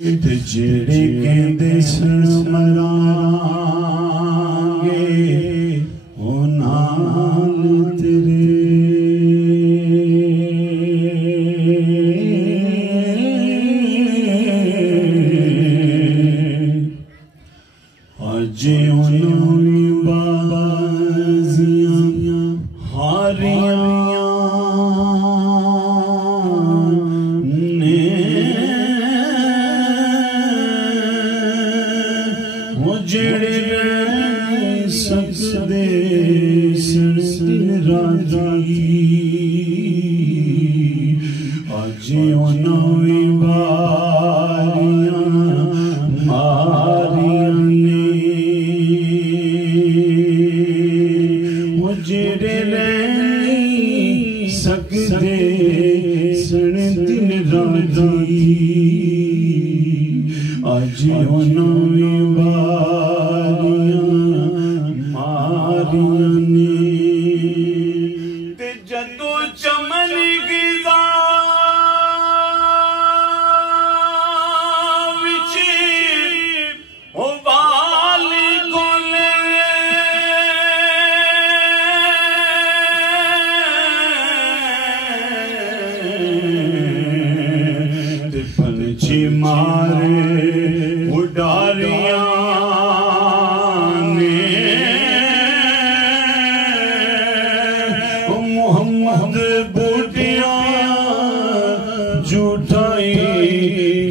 जेड़े कहंदे सन मरांगे ओ नाल तेरे अज उन्होंने बाजियां हारियां जेड़े सकदे दिन राती अज उन्होंने बारियां मारियां ने जेड़े सकदे दिन राती अज उन्होंने जदू चमन गिजा ओ वाली कोले ते पंछी मारे उडारियां झूठाई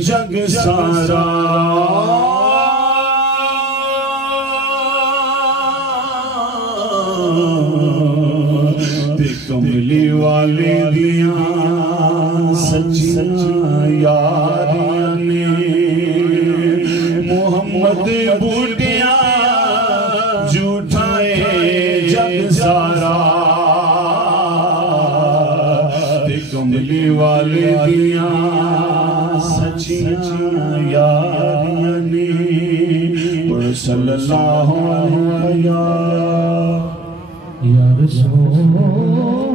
जग सारा ते कमली वाले दियां सच्चियां यारियां ने मोहम्मद बूटियां झूठाए जग सारा कमली वाले दियां सच्चियां यारियां ने सल्लल्लाहु अलैहि या रसूल।